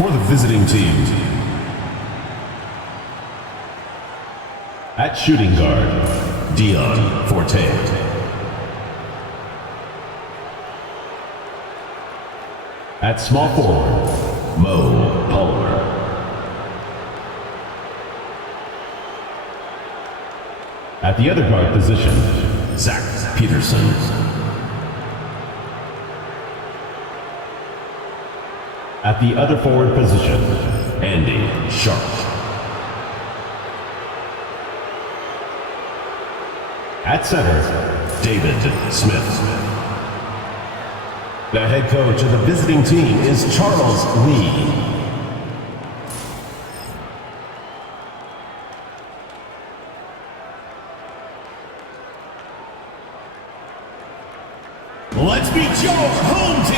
for the visiting team. At shooting guard, Dion Forte. At small forward, Mo Palmer. At the other guard position, Zach Peterson. At the other forward position, Andy Sharp. At center, David Smith. The head coach of the visiting team is Charles Lee. Let's meet your home team.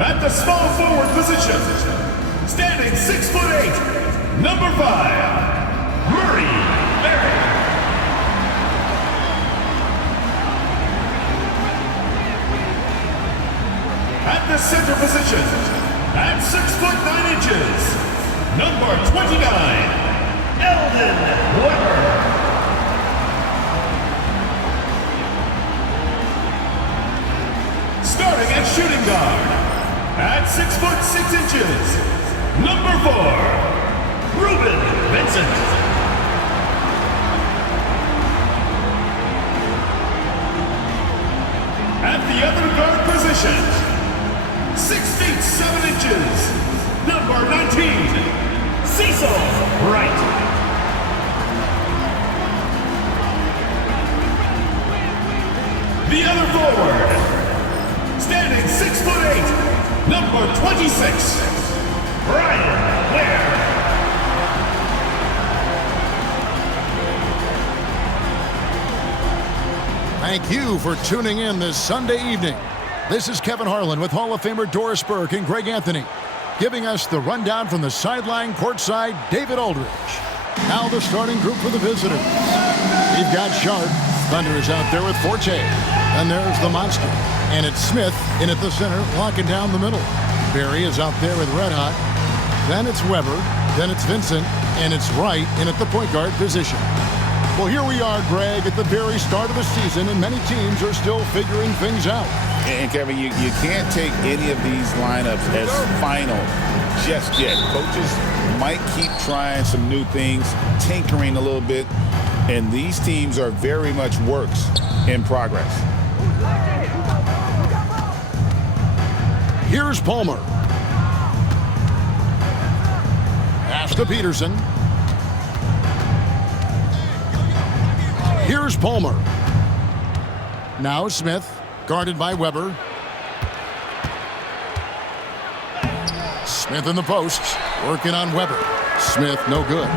At the small forward position, standing 6'8", number 5, Murray Berry. At the center position, at 6'9", number 29, Eldon Weber. Starting at shooting guard, at 6'6", number 4, Ruben Vincent. At the other guard position, 6 feet 7 inches, number 19, Cecil Wright. The other forward, standing 6'8", number 26, Brian Ware. Thank you for tuning in this Sunday evening. This is Kevin Harlan with Hall of Famer Doris Burke and Greg Anthony, giving us the rundown from the sideline courtside, David Aldridge. Now the starting group for the visitors. We've got Sharp. Thunder is out there with Forte. And there's the monster. And it's Smith in at the center, locking down the middle. Berry is out there with Red Hot. Then it's Weber. Then it's Vincent. And it's Wright in at the point guard position. Well, here we are, Greg, at the very start of the season, and many teams are still figuring things out. And, Kevin, you can't take any of these lineups as final just yet. Coaches might keep trying some new things, tinkering a little bit, and these teams are very much works in progress. Here's Palmer. Pass to Peterson. Here's Palmer. Now Smith, guarded by Weber. Smith in the posts, working on Weber. Smith, no good.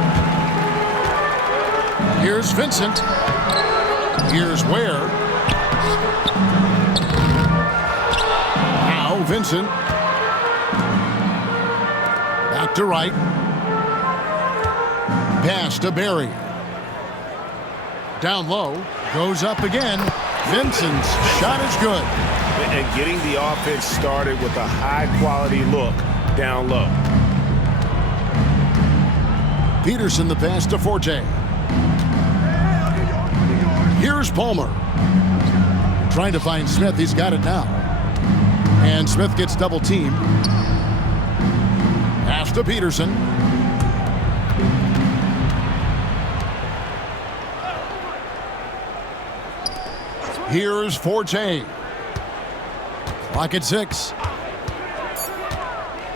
Here's Vincent. Here's Ware. Now Vincent. Back to Wright. Pass to Berry. Down low, goes up again. Vincent's shot is good. And getting the offense started with a high-quality look down low. Peterson the pass to Forte. Here's Palmer. Trying to find Smith. He's got it now. And Smith gets double teamed. Pass to Peterson. Here's Forte. Clock at 6.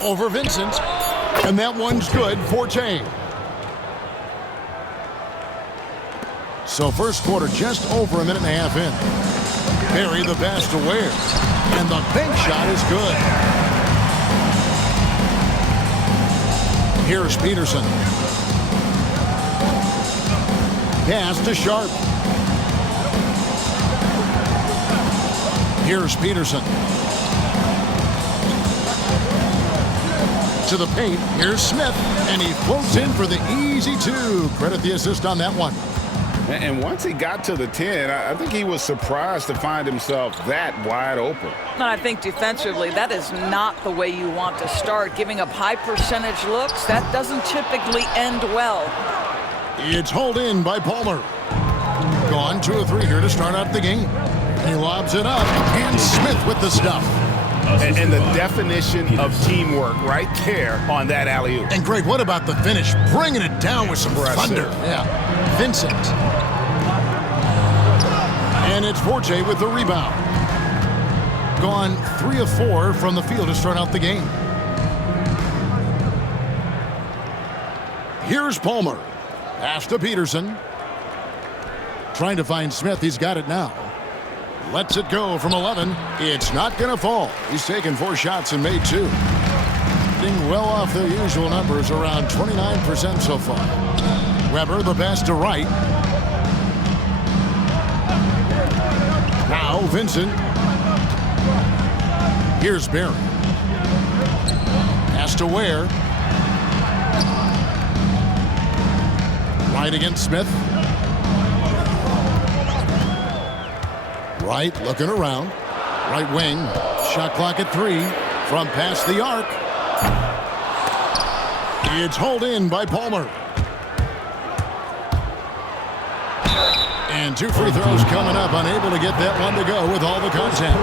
Over Vincent. And that one's good. Forte. So first quarter just over a minute and a half in. Berry the pass to Ware. And the bank shot is good. Here's Peterson. Pass to Sharp. Here's Peterson. To the paint. Here's Smith. And he floats in for the easy two. Credit the assist on that one. And once he got to the 10, I think he was surprised to find himself that wide open. And I think defensively, that is not the way you want to start. Giving up high percentage looks, that doesn't typically end well. It's hauled in by Palmer. Gone 2 of 3 here to start out the game. He lobs it up. And Smith with the stuff. And the definition of teamwork right there on that alley-oop. And Greg, what about the finish? Bringing it down with some thunder. Yeah. Vincent. And it's Forte with the rebound. Gone 3 of 4 from the field to start out the game. Here's Palmer. Pass to Peterson. Trying to find Smith. He's got it now. Lets it go from 11. It's not going to fall. He's taken 4 shots and made 2. Getting well off their usual numbers, around 29% so far. Weber, the pass to Wright. Now Vincent. Here's Barry. Pass to Ware. Wright against Smith. Wright looking around. Right wing. Shot clock at 3. From past the arc. It's hauled in by Palmer. And 2 free throws coming up. Unable to get that one to go with all the content.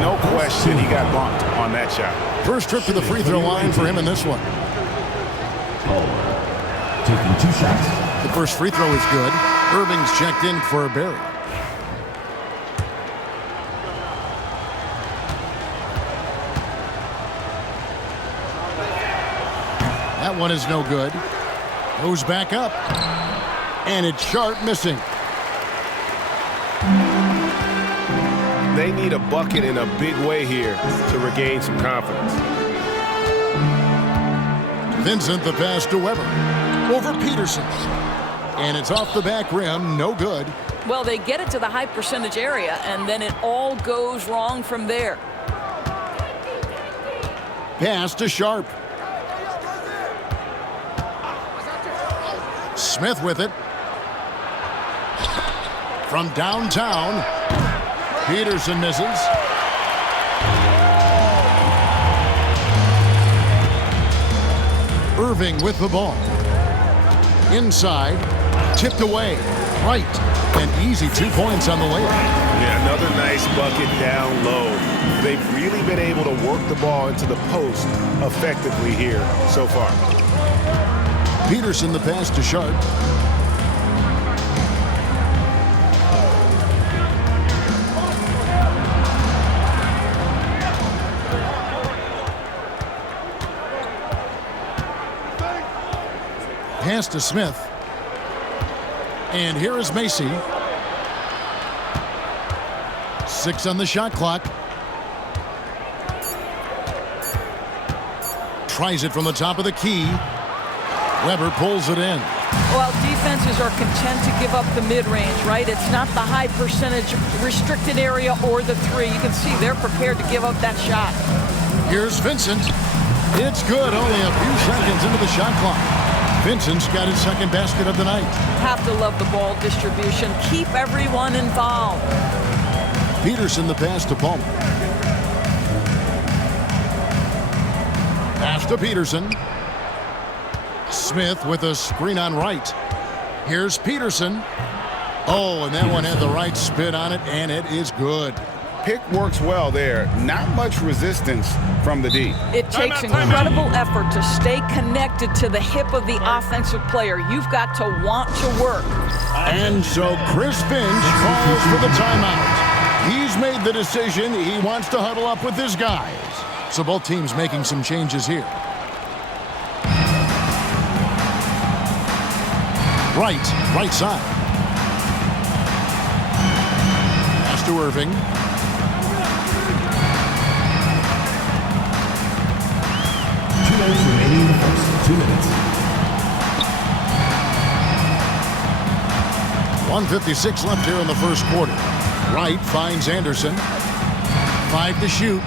No question he got bumped on that shot. First trip to the free throw line for him in this one. Taking 2 shots. The first free throw is good. Irving's checked in for Barry. That one is no good. Goes back up. And it's Sharp missing. They need a bucket in a big way here to regain some confidence. Vincent, the pass to Weber. Over Peterson. And it's off the back rim. No good. Well, they get it to the high percentage area, and then it all goes wrong from there. Pass to Sharp. Smith with it. From downtown. Peterson misses. Irving with the ball. Inside. Tipped away. Right. And easy 2 points on the layup. Yeah, another nice bucket down low. They've really been able to work the ball into the post effectively here so far. Peterson, the pass to Sharp. Pass to Smith. And here is Macy. 6 on the shot clock. Tries it from the top of the key. Weber pulls it in. Well, defenses are content to give up the mid-range, right? It's not the high percentage restricted area or the 3. You can see they're prepared to give up that shot. Here's Vincent. It's good. Only a few seconds into the shot clock. Vincent's got his second basket of the night. Have to love the ball distribution. Keep everyone involved. Peterson, the pass to Palmer. Pass to Peterson. Smith with a screen on right. Here's Peterson. Oh, and that one had the right spin on it, and it is good. Pick works well there. Not much resistance from the D. It takes incredible effort to stay connected to the hip of the offensive player. You've got to want to work. And so Chris Finch calls for the timeout. He's made the decision. He wants to huddle up with his guys. So both teams making some changes here. Right side. Pass to Irving. Remaining in the first 2 minutes. 1:56 left here in the first quarter. Wright finds Anderson. 5 to shoot.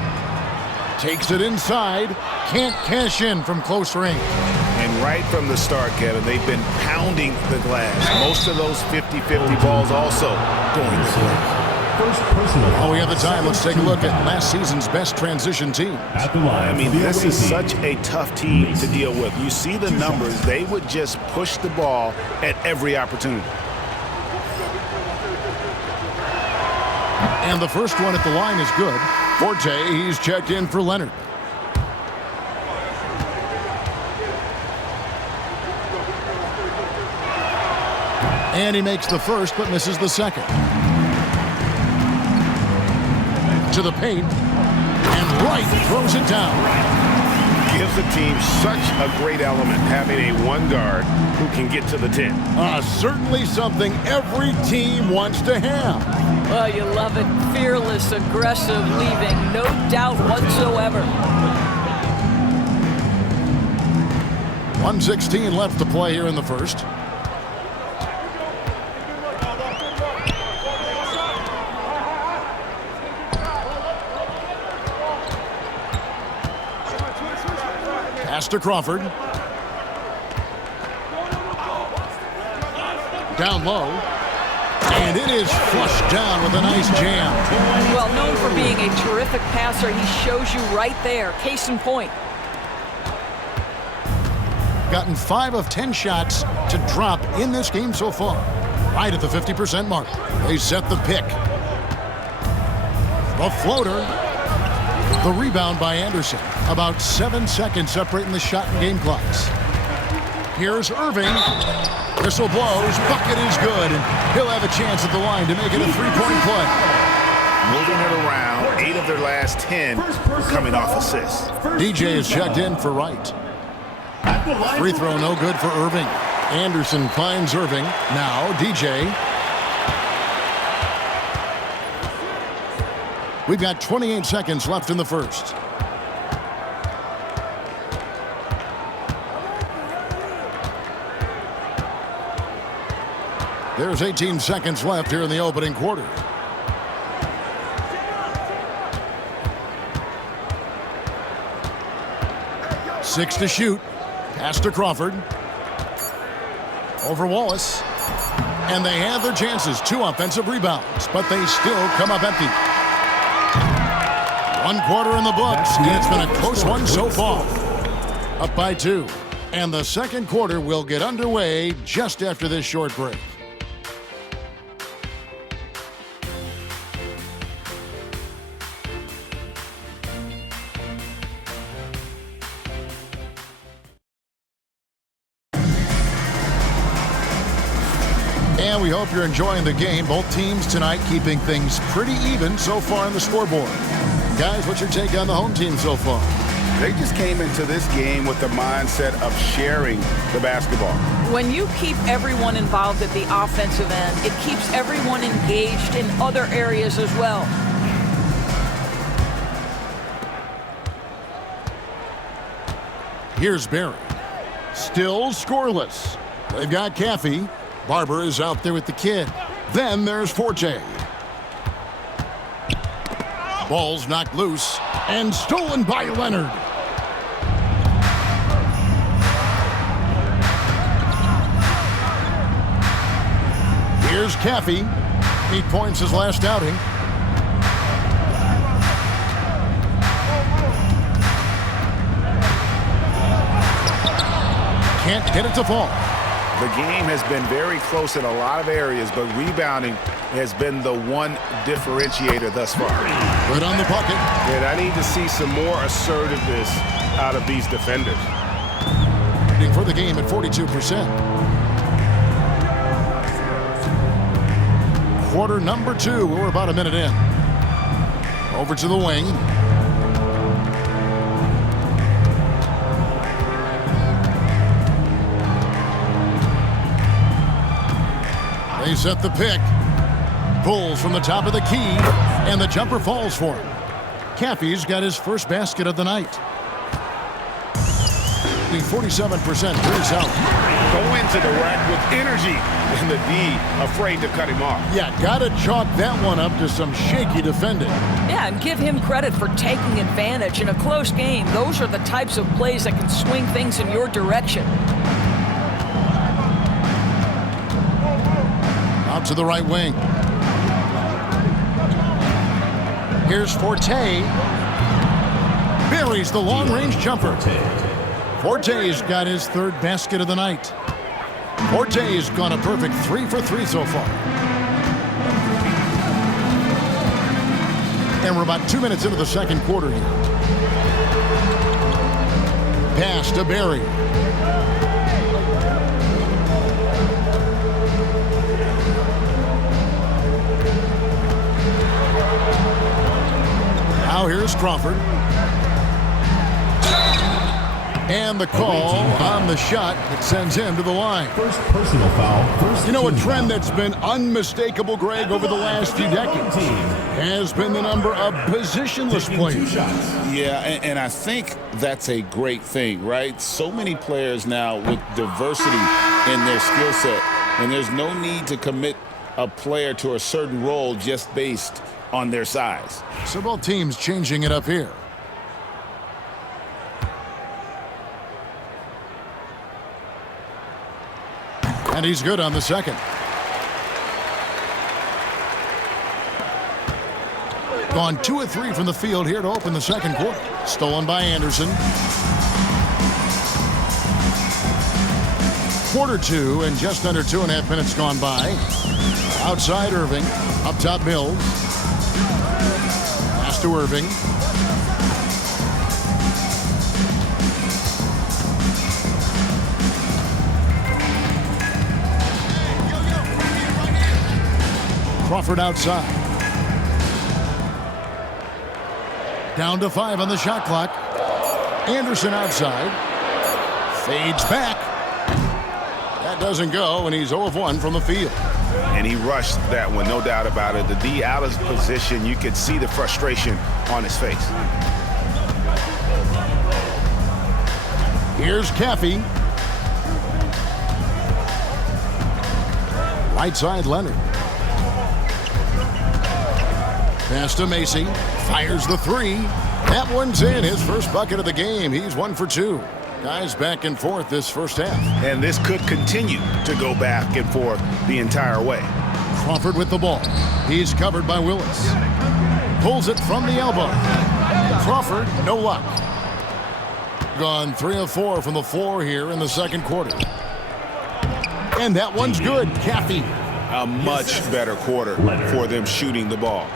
Takes it inside. Can't cash in from close range. And right from the start, Kevin, they've been pounding the glass. Most of those 50-50 balls also going to the First personal. Oh, we have the time. Let's take a look at last season's best transition team. At the line. I mean, this is such a tough team to deal with. You see the numbers. They would just push the ball at every opportunity. And the first one at the line is good. Forte, he's checked in for Leonard. And he makes the first, but misses the second. To the paint, and Wright throws it down. Gives the team such a great element, having a one guard who can get to the 10. Certainly something every team wants to have. Well, you love it. Fearless, aggressive, leaving. No doubt whatsoever. 1:16 left to play here in the first. Pass to Crawford. Down low. And it is flushed down with a nice jam. Well, known for being a terrific passer, he shows you right there. Case in point. Gotten 5 of 10 shots to drop in this game so far. Right at the 50% mark. They set the pick. The floater. The rebound by Anderson. About 7 seconds separating the shot and game clocks. Here's Irving. Whistle blows. Bucket is good. And he'll have a chance at the line to make it a three-point play. Moving it around, 8 of their last 10 coming off assists. DJ is checked in for Wright. Free throw no good for Irving. Anderson finds Irving. Now DJ. We've got 28 seconds left in the first. There's 18 seconds left here in the opening quarter. Six to shoot. Pass to Crawford. Over Wallace. And they have their chances. 2 offensive rebounds, but they still come up empty. 1 quarter in the books, and it's been a close one so far. Up by 2. And the second quarter will get underway just after this short break. And we hope you're enjoying the game. Both teams tonight keeping things pretty even so far on the scoreboard. Guys, what's your take on the home team so far? They just came into this game with the mindset of sharing the basketball. When you keep everyone involved at the offensive end, it keeps everyone engaged in other areas as well. Here's Barry. Still scoreless. They've got Caffey. Barber is out there with the kid. Then there's Forte. Ball's knocked loose and stolen by Leonard. Here's Caffey. 8 points his last outing. Can't get it to fall. The game has been very close in a lot of areas, but rebounding has been the one differentiator thus far. Good on the bucket. And I need to see some more assertiveness out of these defenders. For the game at 42%. Quarter number 2. We're about a minute in. Over to the wing. They set the pick. Pulls from the top of the key, and the jumper falls for him. Caffey's got his first basket of the night. The 47% clears out. Go to the rack with energy, and the D afraid to cut him off. Yeah, gotta chalk that one up to some shaky defending. Yeah, and give him credit for taking advantage. In a close game, those are the types of plays that can swing things in your direction. Out to the right wing. Here's Forte. Buries the long-range jumper. Forte's got his third basket of the night. Forte's gone a perfect 3 for 3 so far. And we're about 2 minutes into the second quarter here. Pass to Barry. Now here's Crawford. And the call on the shot that sends him to the line. First personal foul. You know, a trend that's been unmistakable, Greg, over the last few decades has been the number of positionless players. Yeah, and I think that's a great thing, right? So many players now with diversity in their skill set, and there's no need to commit a player to a certain role just based on their size. So both teams changing it up here. And he's good on the second. Gone 2 of 3 from the field here to open the second quarter. Stolen by Anderson. Quarter 2 and just under 2.5 minutes gone by. Outside Irving. Up top Mills. Pass to Irving. Crawford outside. Down to 5 on the shot clock. Anderson outside. Fades back. That doesn't go, and he's 0 of 1 from the field. And he rushed that one, no doubt about it. The D out of position, you could see the frustration on his face. Here's Caffey. Right side Leonard. Pass to Macy. Fires the 3. That one's in. His first bucket of the game. He's 1 for 2. Guys back and forth this first half. And this could continue to go back and forth the entire way. Crawford with the ball. He's covered by Willis. Pulls it from the elbow. Crawford, no luck. Gone 3 of 4 from the floor here in the second quarter. And that one's good. Caffey. A much better quarter for them shooting the ball.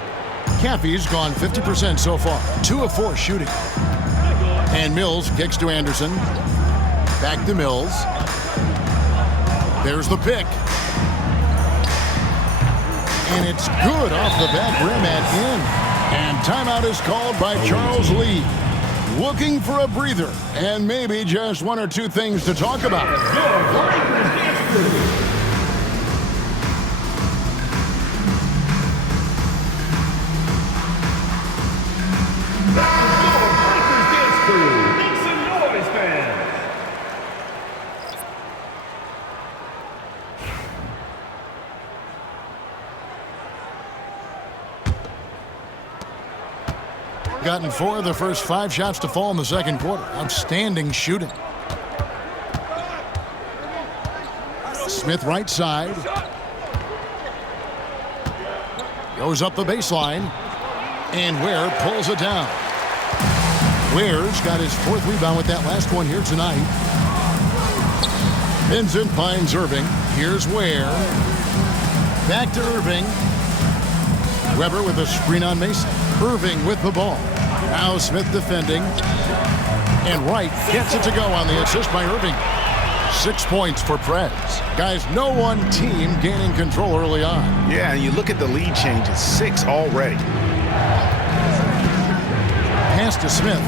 Caffey's gone 50% so far. 2 of 4 shooting. And Mills kicks to Anderson. Back to Mills. There's the pick. And it's good off the back rim and in. And timeout is called by Charles Lee. Looking for a breather and maybe just 1 or 2 things to talk about. Gotten 4 of the first 5 shots to fall in the second quarter. Outstanding shooting. Smith right side. Goes up the baseline. And Ware pulls it down. Ware's got his 4th rebound with that last one here tonight. Vincent finds Irving. Here's Ware. Back to Irving. Weber with a screen on Mason. Irving with the ball. Now Smith defending. And Wright gets it to go on the assist by Irving. 6 points for Prez. Guys, no one team gaining control early on. Yeah, and you look at the lead changes. 6 already. Pass to Smith.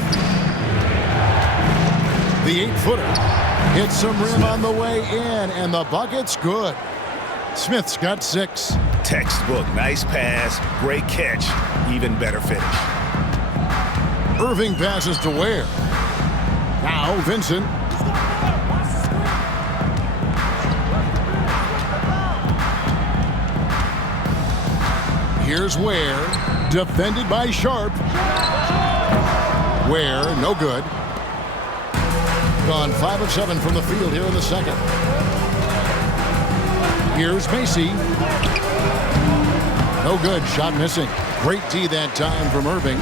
The 8-footer. Hits some rim on the way in, and the bucket's good. Smith's got 6. Textbook. Nice pass. Great catch. Even better finish. Irving passes to Ware. Now Vincent. Here's Ware, defended by Sharp. Ware, no good. Gone 5 of 7 from the field here in the second. Here's Macy. No good, shot missing. Great D that time from Irving.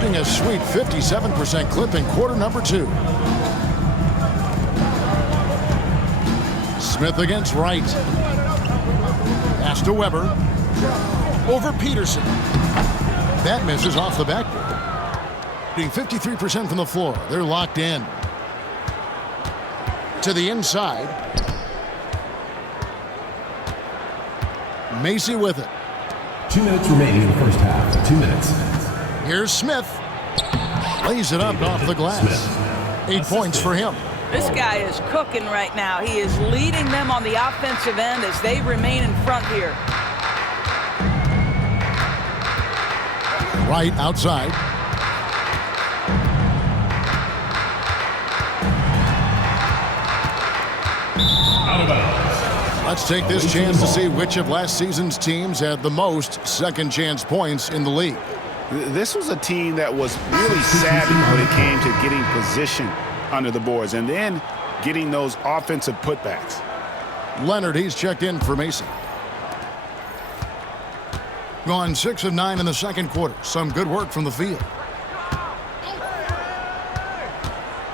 Getting a sweet 57% clip in quarter number 2. Smith against Wright. Pass to Weber. Over Peterson. That misses off the backboard. Getting 53% from the floor. They're locked in. To the inside. Macy with it. 2 minutes remaining in the first half. 2 minutes. Here's Smith. Lays it up off the glass. 8 points for him. This guy is cooking right now. He is leading them on the offensive end as they remain in front here. Right outside. Out of bounds. Let's take this chance to see which of last season's teams had the most second chance points in the league. This was a team that was really savvy when it came to getting position under the boards and then getting those offensive putbacks. Leonard, he's checked in for Mason. Gone 6 of 9 in the second quarter. Some good work from the field.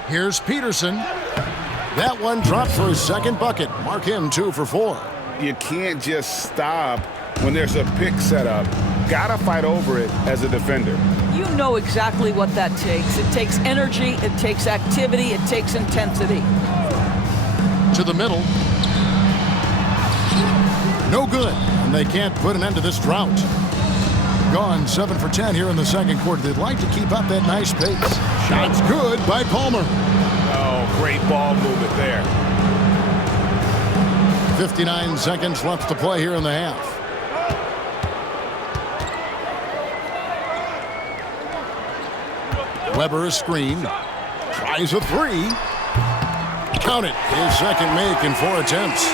Here's Peterson. That one dropped for his second bucket. Mark him 2 for 4. You can't just stop when there's a pick set up. Gotta fight over it as a defender. You know exactly what that takes. It takes energy, it takes activity, it takes intensity. To the middle. No good. And they can't put an end to this drought. Gone 7 for 10 here in the second quarter. They'd like to keep up that nice pace. Shots good by Palmer. Oh, great ball movement there. 59 seconds left to play here in the half. Weber a screen. Tries a 3. Count it. His second make in 4 attempts.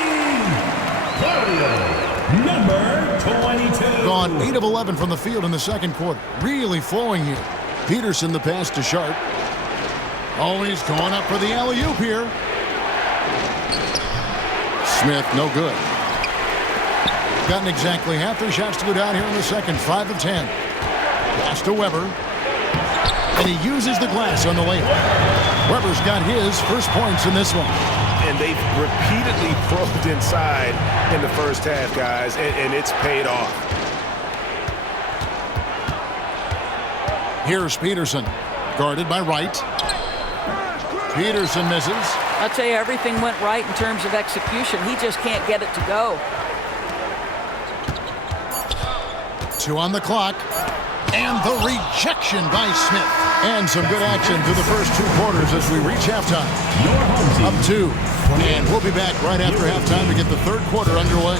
Number 22. Gone 8 of 11 from the field in the second quarter. Really flowing here. Peterson the pass to Sharp. Always going up for the alley-oop here. Smith, no good. Gotten exactly half their shots to go down here in the second. 5 of 10. Pass to Weber. And he uses the glass on the layup. Weber's got his first points in this one. And they've repeatedly probed inside in the first half, guys, and it's paid off. Here's Peterson. Guarded by Wright. Peterson misses. I'd say everything went right in terms of execution. He just can't get it to go. 2 on the clock. And the rejection by Smith. And some good action through the first 2 quarters as we reach halftime. Up 2. And we'll be back right after halftime to get the third quarter underway.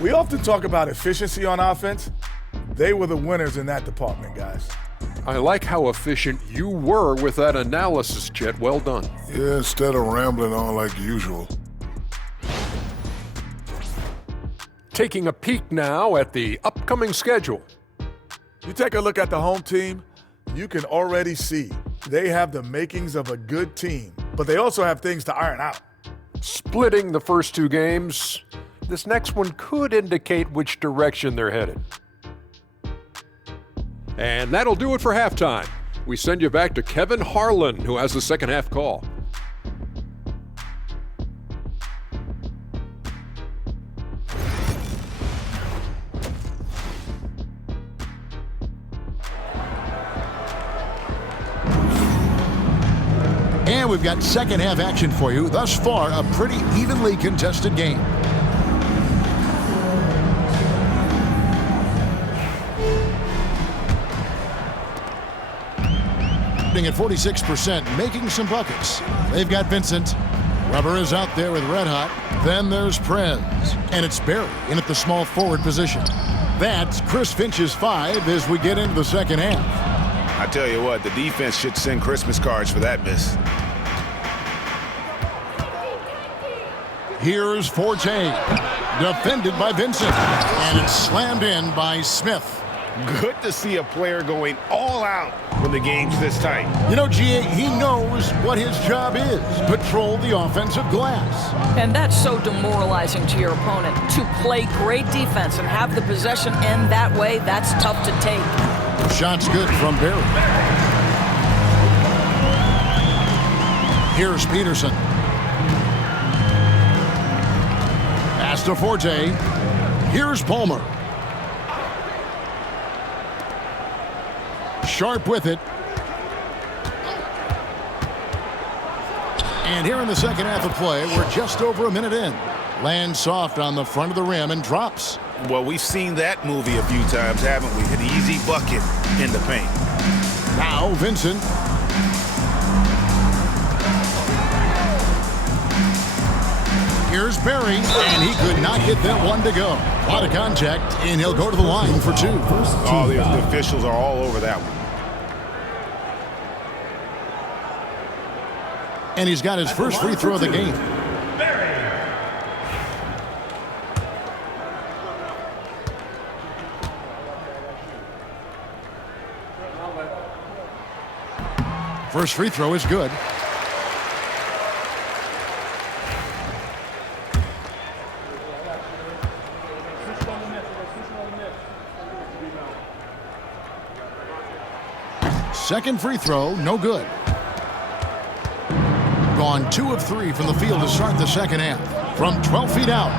We often talk about efficiency on offense. They were the winners in that department, guys. I like how efficient you were with that analysis, Chet. Well done. Yeah, instead of rambling on like usual. Taking a peek now at the upcoming schedule. You take a look at the home team, you can already see they have the makings of a good team, but they also have things to iron out. Splitting the first 2 games, this next one could indicate which direction they're headed. And that'll do it for halftime. We send you back to Kevin Harlan, who has the second half call. And we've got second half action for you. Thus far, a pretty evenly contested game. Shooting at 46%, making some buckets. They've got Vincent. Weber is out there with Red Hot. Then there's Prez. And it's Barry in at the small forward position. That's Chris Finch's 5 as we get into the second half. I tell you what, the defense should send Christmas cards for that miss. Here's Forte. Defended by Vincent. And it's slammed in by Smith. Good to see a player going all out when the game's this tight. You know, GA, he knows what his job is. Patrol the offensive glass. And that's so demoralizing to your opponent. To play great defense and have the possession end that way, that's tough to take. Shot's good from Barry. Here's Peterson. Pass to Forte. Here's Palmer. Sharp with it. And here in the second half of play, we're just over a minute in. Lands soft on the front of the rim and drops. Well, we've seen that movie a few times, haven't we? An easy bucket in the paint. Now Vincent. Here's Barry, and he could not get that one to go. A lot of contact, and he'll go to the line for 2. Oh, the officials are all over that one. And he's got his first free throw of the game. First free throw is good. Second free throw, no good. Gone 2 of 3 from the field to start the second half. From 12 feet out.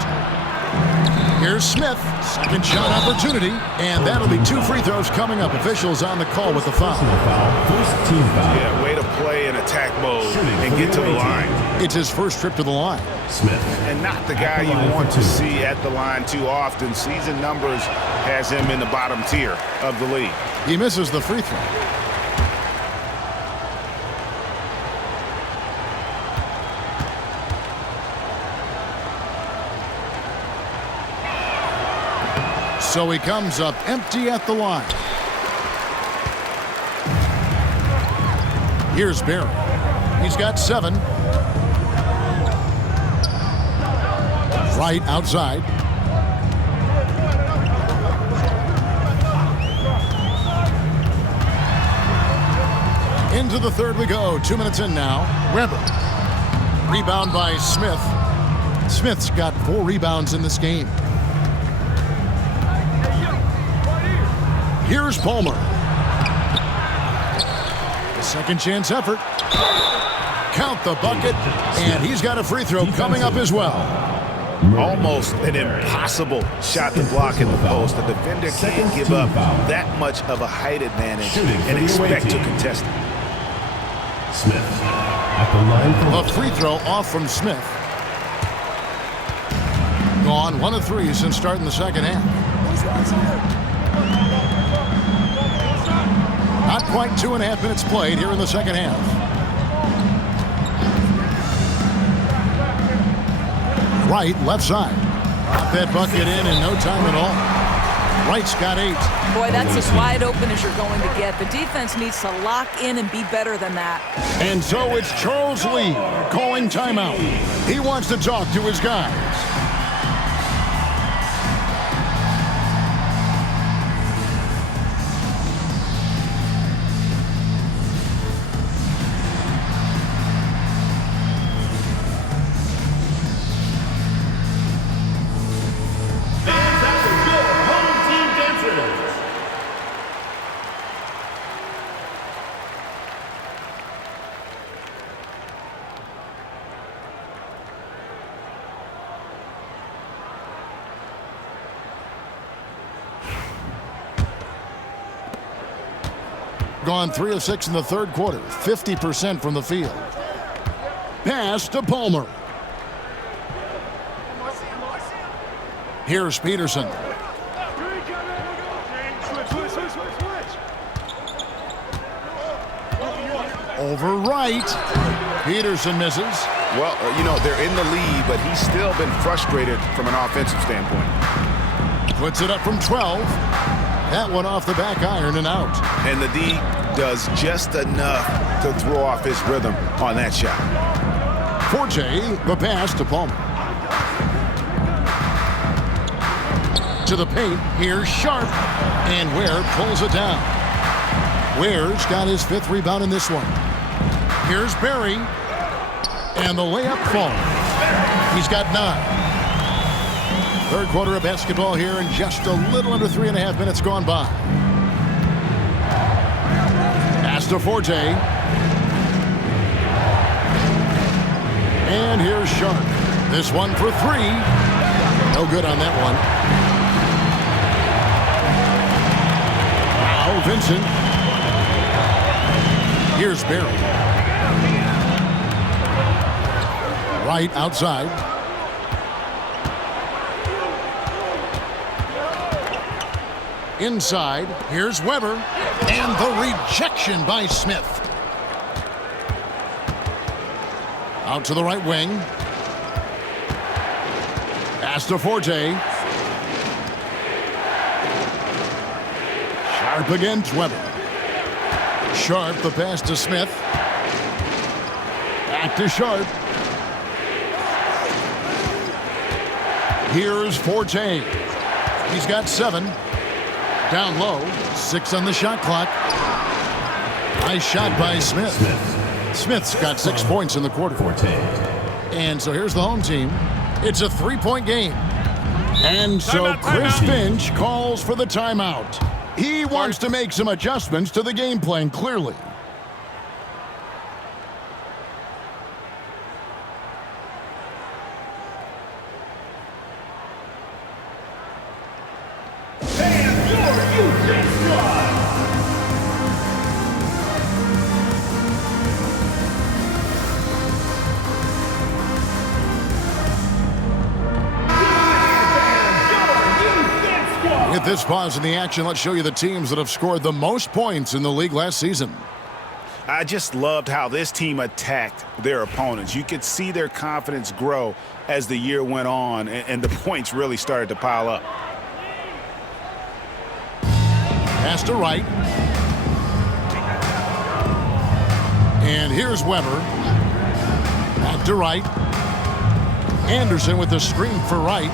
Here's Smith. Second shot opportunity. And that'll be 2 free throws coming up. Officials on the call with the foul. First team foul. Yeah, way to play in attack mode and get to the line. It's his first trip to the line. Smith. And not the guy you want to see at the line too often. Season numbers has him in the bottom tier of the league. He misses the free throw. So he comes up empty at the line. Here's Barry. He's got 7. Right outside. Into the third we go. 2 minutes in now. Weber. Rebound by Smith. Smith's got 4 rebounds in this game. Here's Palmer. Second chance effort. Count the bucket. And he's got a free throw coming up as well. Almost an impossible shot to block in the post. The defender can't give up that much of a height advantage and expect to contest it. Smith at the line for A free throw off from Smith. Gone 1 of 3 since starting the second half. Not quite 2.5 minutes played here in the second half. Wright, left side. Got that bucket in no time at all. Wright's got 8. Boy, that's as wide open as you're going to get. The defense needs to lock in and be better than that. And so it's Charles Lee calling timeout. He wants to talk to his guys. Gone 3 of 6 in the third quarter, 50% from the field. Pass to Palmer. Here's Peterson. Over right. Peterson misses. Well, they're in the lead, but he's still been frustrated from an offensive standpoint. Puts it up from 12. That one off the back iron and out. And the D does just enough to throw off his rhythm on that shot. Forte, the pass to Palmer. To the paint, here's Sharp. And Ware pulls it down. Ware's got his 5th rebound in this one. Here's Barry. And the layup falls. He's got 9. Third quarter of basketball here, and just a little under 3.5 minutes gone by. Pass to Forte. And here's Sharp. This one for 3. No good on that one. Now Vincent. Here's Barry. Right outside. Inside, here's Weber, and the rejection by Smith. Out to the right wing. Pass to Forte. Sharp against Weber. Sharp, the pass to Smith. Back to Sharp. Here's Forte. He's got 7. Down low, 6 on the shot clock. Nice shot by Smith. Smith's got 6 points in the quarter. And so here's the home team. It's a 3-point game. And so Chris Finch calls for the timeout. He wants to make some adjustments to the game plan, clearly. With this pause in the action, let's show you the teams that have scored the most points in the league last season. I just loved how this team attacked their opponents. You could see their confidence grow as the year went on, and the points really started to pile up. Pass to right. And here's Weber. Back to right. Anderson with the screen for right.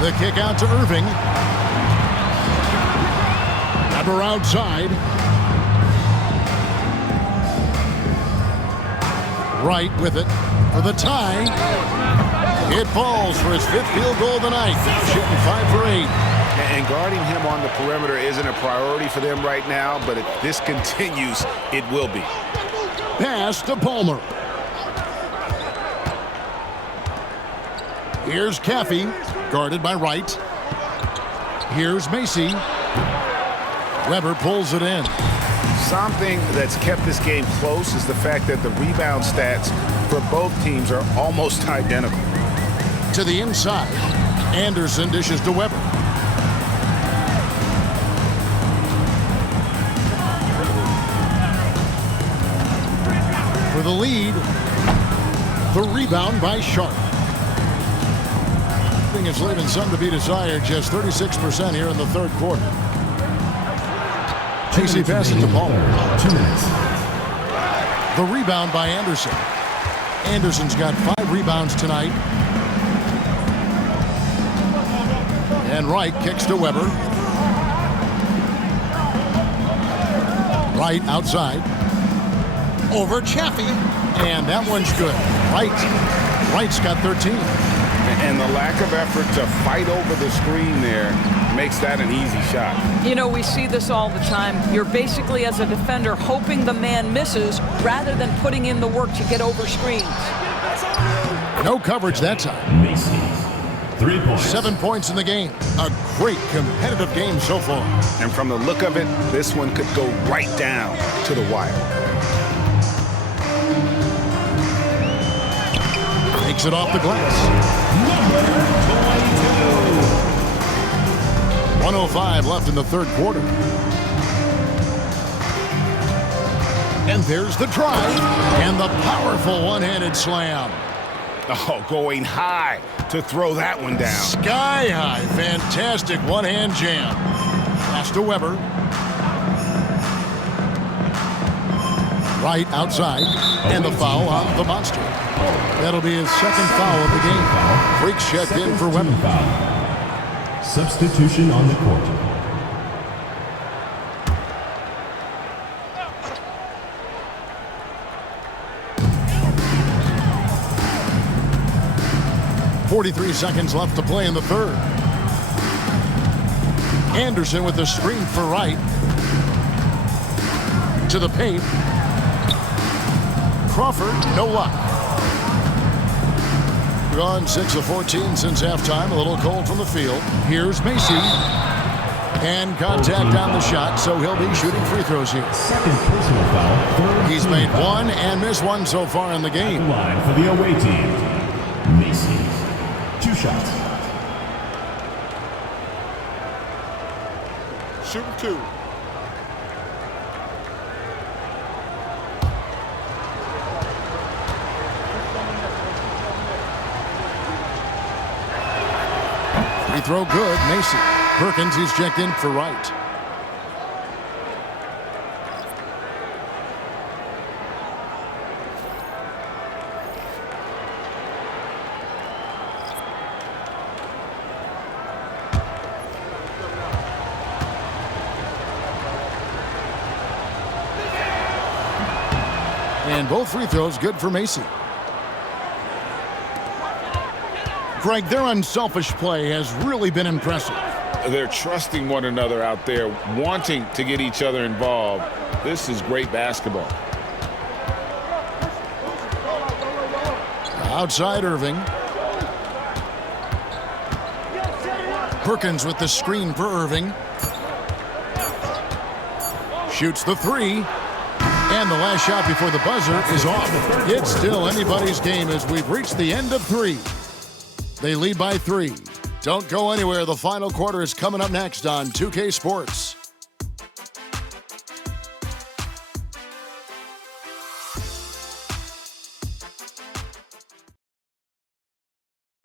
The kick out to Irving. Weber outside. Right with it for the tie. It falls for his 5th field goal of the night. Shooting 5 for 8. And guarding him on the perimeter isn't a priority for them right now, but if this continues, it will be. Pass to Palmer. Here's Caffey, guarded by Wright. Here's Macy. Weber pulls it in. Something that's kept this game close is the fact that the rebound stats for both teams are almost identical. To the inside. Anderson dishes to Weber. For the lead. The rebound by Sharp. It's leaving some to be desired. Just 36% here in the third quarter. Casey passes to Palmer. 2 minutes. The rebound by Anderson. Anderson's got 5 rebounds tonight. And Wright kicks to Weber. Wright outside. Over Chaffee. And that one's good. Wright's got 13. And the lack of effort to fight over the screen there makes that an easy shot. You know, we see this all the time. You're basically, as a defender, hoping the man misses rather than putting in the work to get over screens. No coverage that time. Macy, 3 points. 7 points in the game. A great competitive game so far. And from the look of it, this one could go right down to the wire. Takes it off the glass. Number 22. 1:05 left in the third quarter. And there's the drive and the powerful one-handed slam. Oh, going high to throw that one down. Sky high. Fantastic one-hand jam. Pass to Weber. Right outside. And the foul on the monster. That'll be his second foul of the game. Freaks checked in for Weber. Substitution on the court. .43 seconds left to play in the third. Anderson with the screen for Wright. To the paint. Crawford, no luck. Gone 6 of 14 since halftime. A little cold from the field. Here's Macy. And contact on the shot, so he'll be shooting free throws here. Second personal foul. He's made one and missed one so far in the game. Line for the away team. Macy. 2 shots. Shooting 2. Free throw good, Macy. Perkins, he's checked in for Wright. And both free throws good for Macy. Greg, their unselfish play has really been impressive. They're trusting one another out there, wanting to get each other involved. This is great basketball. Outside Irving. Perkins with the screen for Irving. Shoots the three. And the last shot before the buzzer is off. It's still anybody's game as we've reached the end of 3. They lead by 3. Don't go anywhere. The final quarter is coming up next on 2K Sports.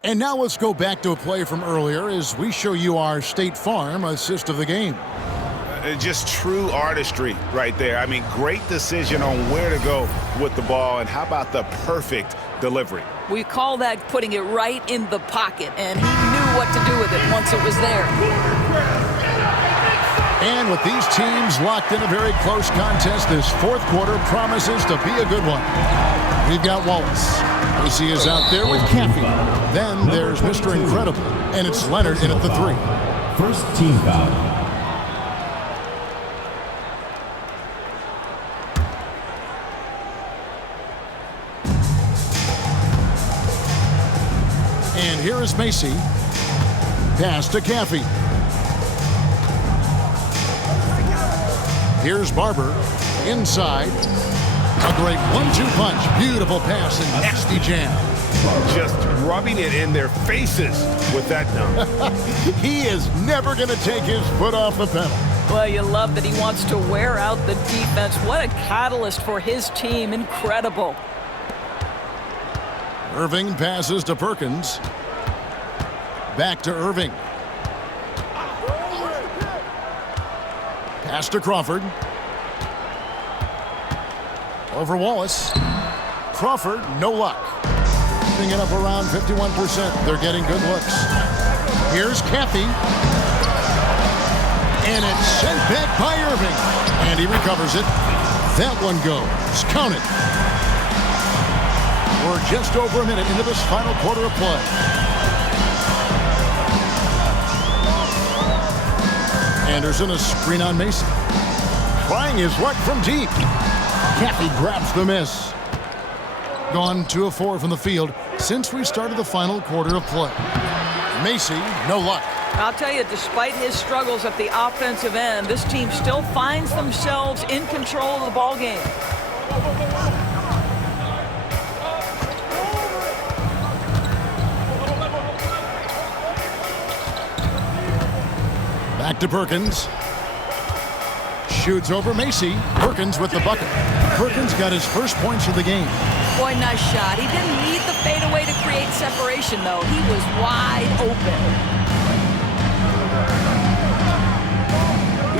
And now let's go back to a play from earlier as we show you our State Farm assist of the game. Just true artistry right there. I mean, great decision on where to go with the ball, and how about the perfect delivery? We call that putting it right in the pocket, and he knew what to do with it once it was there. And with these teams locked in a very close contest, this fourth quarter promises to be a good one. We've got Wallace. Macy is out there with Caffey. Then there's Mr. Incredible, and it's Leonard in at the 3. First team foul. And here is Macy. Pass to Caffey. Here's Barber. Inside. A great 1-2 punch. Beautiful pass and nasty jam. Just rubbing it in their faces with that dunk. He is never going to take his foot off the pedal. Well, you love that he wants to wear out the defense. What a catalyst for his team. Incredible. Irving passes to Perkins. Back to Irving. Pass to Crawford. Over Wallace. Crawford, no luck. Keeping it up around 51%. They're getting good looks. Here's Caffey. And it's sent back by Irving. And he recovers it. That one goes. Count it. We're just over a minute into this final quarter of play. Anderson, a screen on Mason. Trying his luck from deep. Caffey grabs the miss. Gone 2 of 4 from the field since we started the final quarter of play. Macy, no luck. I'll tell you, despite his struggles at the offensive end, this team still finds themselves in control of the ball game. Back to Perkins. Shoots over Macy. Perkins with the bucket. Perkins got his first points of the game. Boy, nice shot. He didn't need the fadeaway to create separation, though. He was wide open.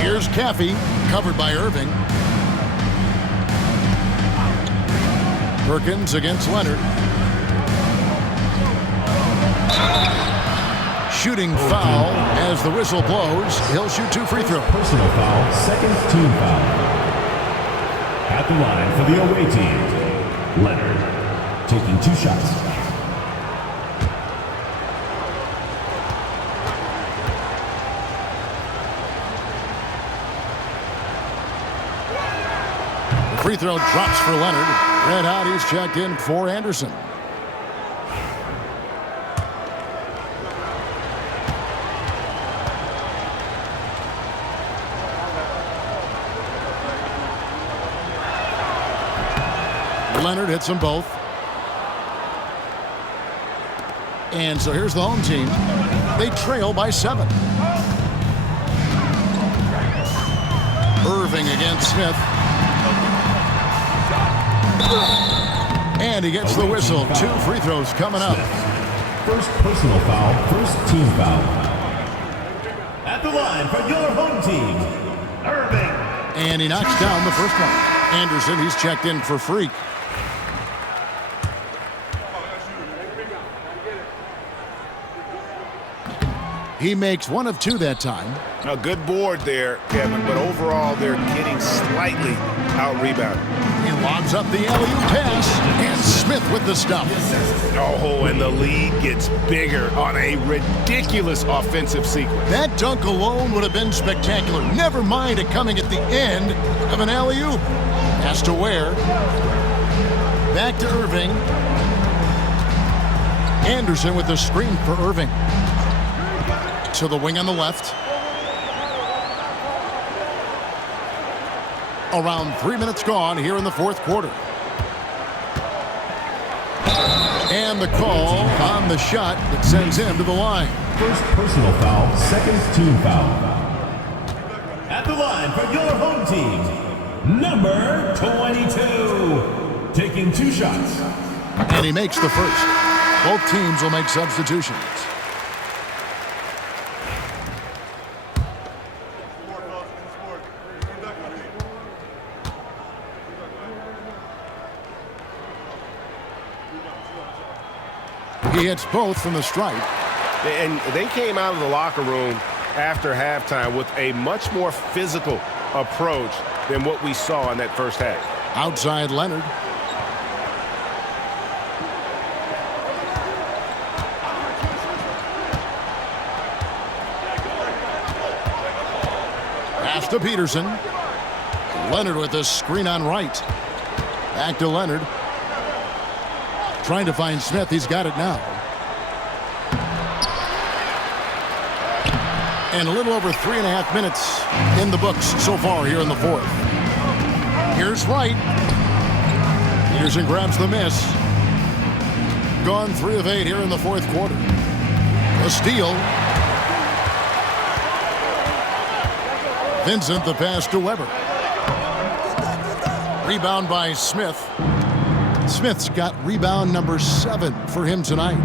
Here's Caffey, covered by Irving. Perkins against Leonard. Shooting foul as the whistle blows. He'll shoot 2 free throws. Personal foul, second team foul. At the line for the away team, Leonard taking 2 shots. The free throw drops for Leonard. Red hot, he's checked in for Anderson. Leonard hits them both. And so here's the home team. They trail by 7. Irving against Smith. And he gets the whistle. 2 free throws coming up. First personal foul, first team foul. At the line for your home team, Irving. And he knocks down the first one. Anderson, he's checked in for Freak. He makes 1 of 2 that time. A good board there, Kevin, but overall they're getting slightly out-rebounded. He lobs up the alley-oop pass, and Smith with the stop. Oh, and the lead gets bigger on a ridiculous offensive sequence. That dunk alone would have been spectacular. Never mind it coming at the end of an alley-oop. Has to Ware. Back to Irving. Anderson with the screen for Irving. To the wing on the left. Around 3 minutes gone here in the 4th quarter. And the call on the shot that sends him to the line. First personal foul, second team foul. At the line for your home team, number 22. Taking 2 shots. And he makes the first. Both teams will make substitutions. He hits both from the stripe. And they came out of the locker room after halftime with a much more physical approach than what we saw in that first half. Outside Leonard. Pass to Peterson. Leonard with the screen on right. Back to Leonard. Trying to find Smith. He's got it now. And a little over 3.5 minutes in the books so far here in the 4th. Here's Wright. Peterson grabs the miss. Gone 3 of 8 here in the 4th quarter. A steal. Vincent the pass to Weber. Rebound by Smith. Smith's got rebound number 7 for him tonight.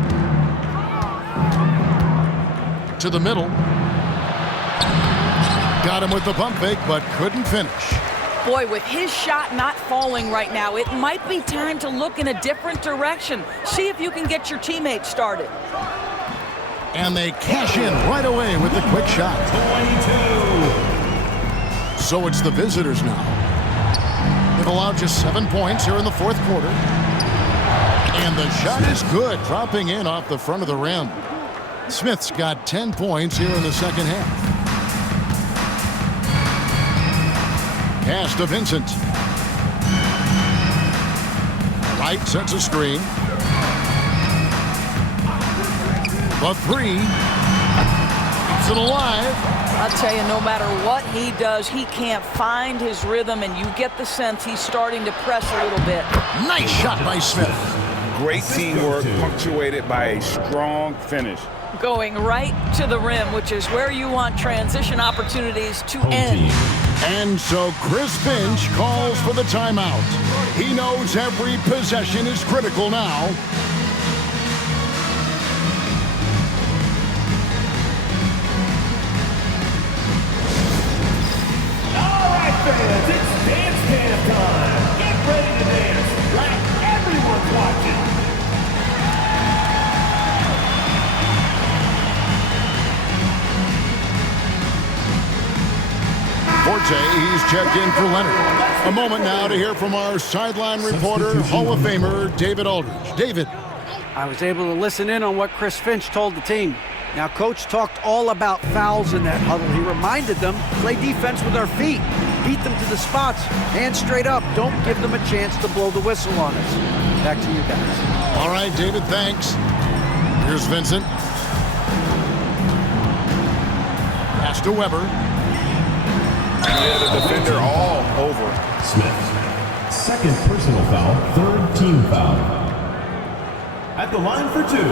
To the middle. Got him with the pump fake, but couldn't finish. Boy, with his shot not falling right now, it might be time to look in a different direction. See if you can get your teammates started. And they cash in right away with the quick shot. 22. So it's the visitors now. They've allowed just 7 points here in the 4th quarter. And the shot is good, dropping in off the front of the rim. Smith's got 10 points here in the second half. Pass to Vincent. Wright sets a screen. The 3. Keeps it alive. I'll tell you, no matter what he does, he can't find his rhythm, and you get the sense he's starting to press a little bit. Nice shot by Smith. Great teamwork punctuated by a strong finish. Going right to the rim, which is where you want transition opportunities to end. And so Chris Finch calls for the timeout. He knows every possession is critical now. All right, fans, it's dance camp time. Get ready to dance like everyone's watching. Forte, he's checked in for Leonard. A moment now to hear from our sideline reporter, Hall of Famer David Aldridge. David. I was able to listen in on what Chris Finch told the team. Now, Coach talked all about fouls in that huddle. He reminded them, play defense with our feet. Beat them to the spots. Hands straight up. Don't give them a chance to blow the whistle on us. Back to you guys. All right, David, thanks. Here's Vincent. Pass to Weber. Yeah, the defender all over. Smith. Second personal foul, third team foul. At the line for two,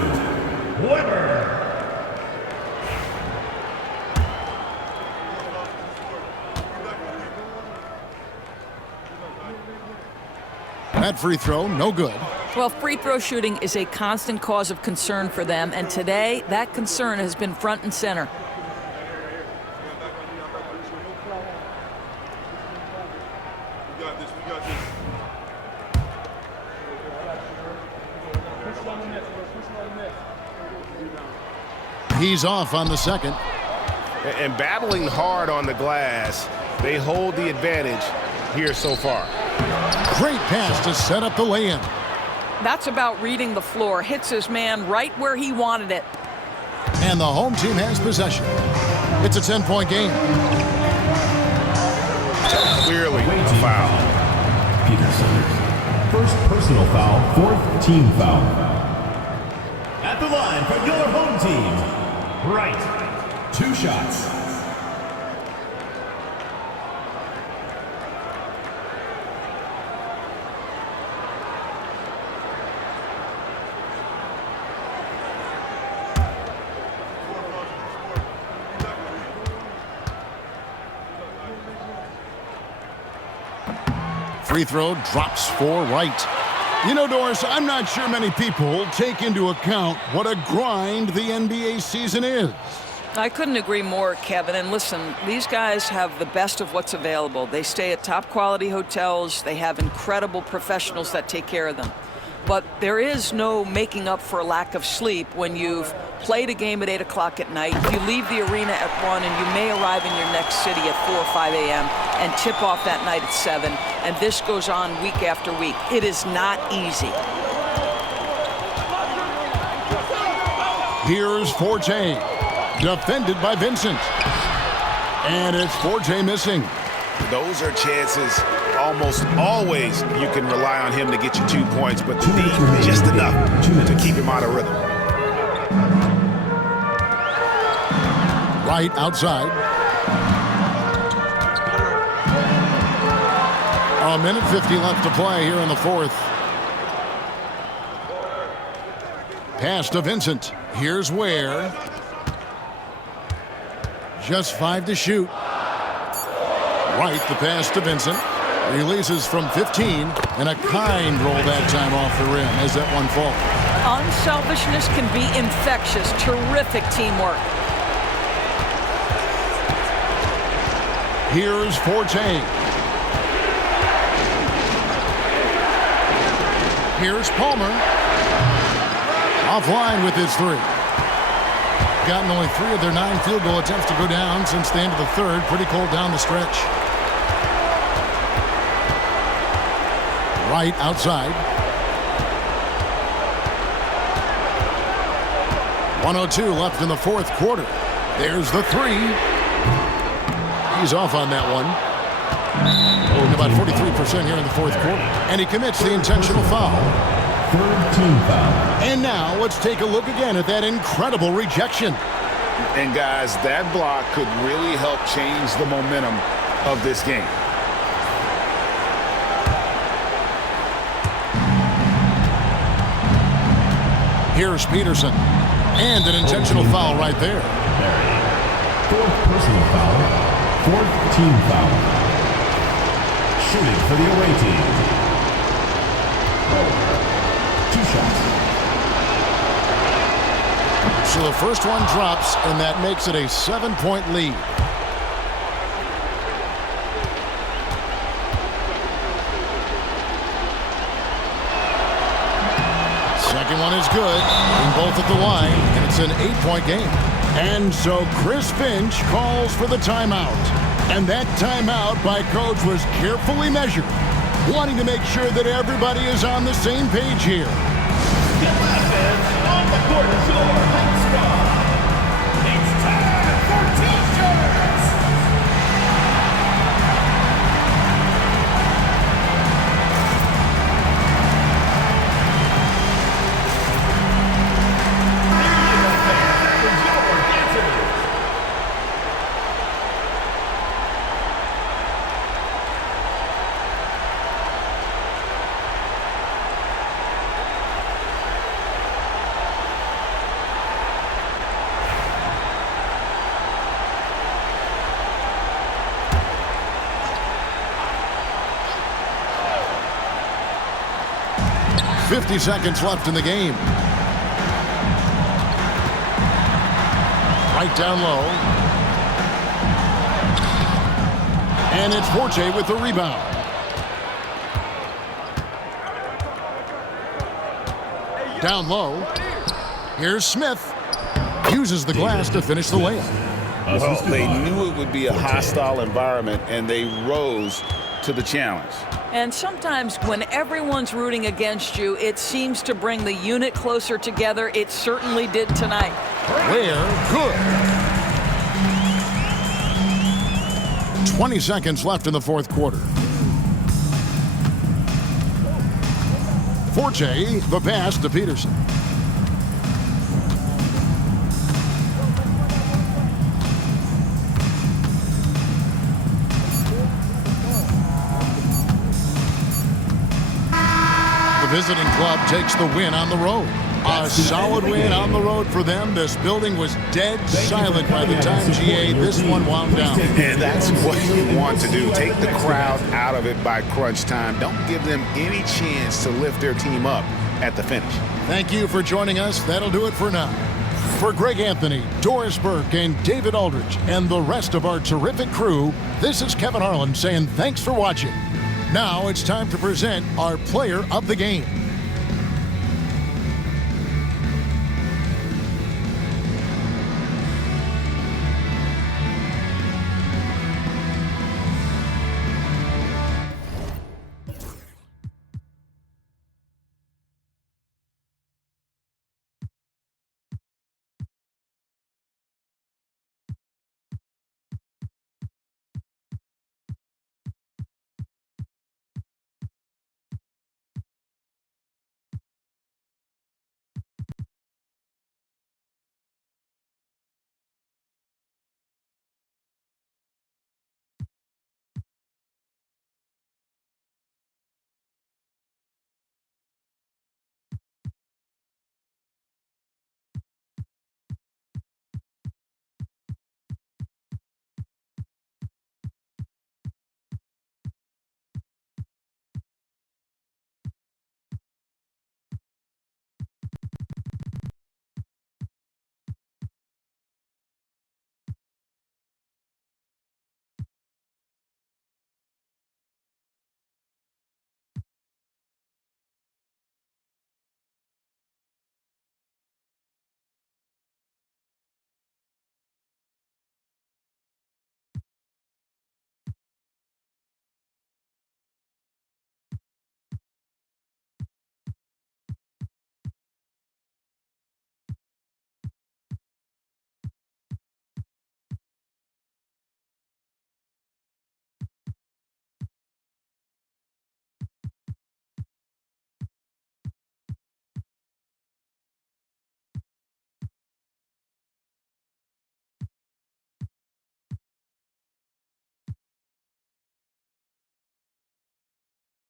Weber. That free throw, no good. Well, free throw shooting is a constant cause of concern for them, and today that concern has been front and center. He's off on the second. And battling hard on the glass, they hold the advantage here so far. Great pass to set up the lay-in. That's about reading the floor. Hits his man right where he wanted it. And the home team has possession. It's a 10-point game. Clearly a foul. Peterson. First personal foul, fourth team foul. At the line for your home team. Right. 2 shots. Free throw drops for Wright. You know, Doris, I'm not sure many people take into account what a grind the NBA season is. I couldn't agree more, Kevin. And listen, these guys have the best of what's available. They stay at top quality hotels. They have incredible professionals that take care of them. But there is no making up for a lack of sleep when you've played a game at 8 o'clock at night. You leave the arena at 1, and you may arrive in your next city at 4 or 5 a.m. and tip off that night at 7. And this goes on week after week. It is not easy. Here's Forte, defended by Vincent. And it's Forte missing. Those are chances almost always you can rely on him to get you 2 points, but the D just enough to keep him out of rhythm. Right outside. A minute 50 left to play here in the fourth. Pass to Vincent. Here's Ware. Just 5 to shoot. Wright, the pass to Vincent. Releases from 15, and a kind roll that time off the rim as that one falls. Unselfishness can be infectious. Terrific teamwork. Here's Forte. Here's Palmer. Offline with his 3. Gotten only 3 of their 9 field goal attempts to go down since the end of the third. Pretty cold down the stretch. Right outside. 1:02 left in the fourth quarter. There's the 3. He's off on that one. About 43% here in the fourth quarter. And he commits the intentional foul. Third team foul. And now let's take a look again at that incredible rejection. And guys, that block could really help change the momentum of this game. Here's Peterson. And an intentional foul right there. Fourth personal foul. Fourth team foul. Shooting for the away team. 2 shots. So the first one drops, and that makes it a 7-point lead. Second one is good. Bring both at the line, and it's an 8-point game. And so Chris Finch calls for the timeout. And that timeout by Coach was carefully measured, wanting to make sure that everybody is on the same page here. Get offense on the court is your hot star. It's time for T-shirts. .50 seconds left in the game. Right down low. And it's Forte with the rebound. Down low. Here's Smith. Uses the glass to finish the layup. Well, they knew it would be a hostile environment, and they rose to the challenge. And sometimes when everyone's rooting against you, it seems to bring the unit closer together. It certainly did tonight. Where? Good. 20 seconds left in the fourth quarter. Forte, the pass to Peterson. Visiting club takes the win on the road. A solid win on the road for them. This building was dead silent by the time, GA, this one wound down. And that's what you want to do. Take the crowd out of it by crunch time. Don't give them any chance to lift their team up at the finish. Thank you for joining us. That'll do it for now. For Greg Anthony, Doris Burke, and David Aldridge, and the rest of our terrific crew, this is Kevin Harlan saying thanks for watching. Now it's time to present our player of the game.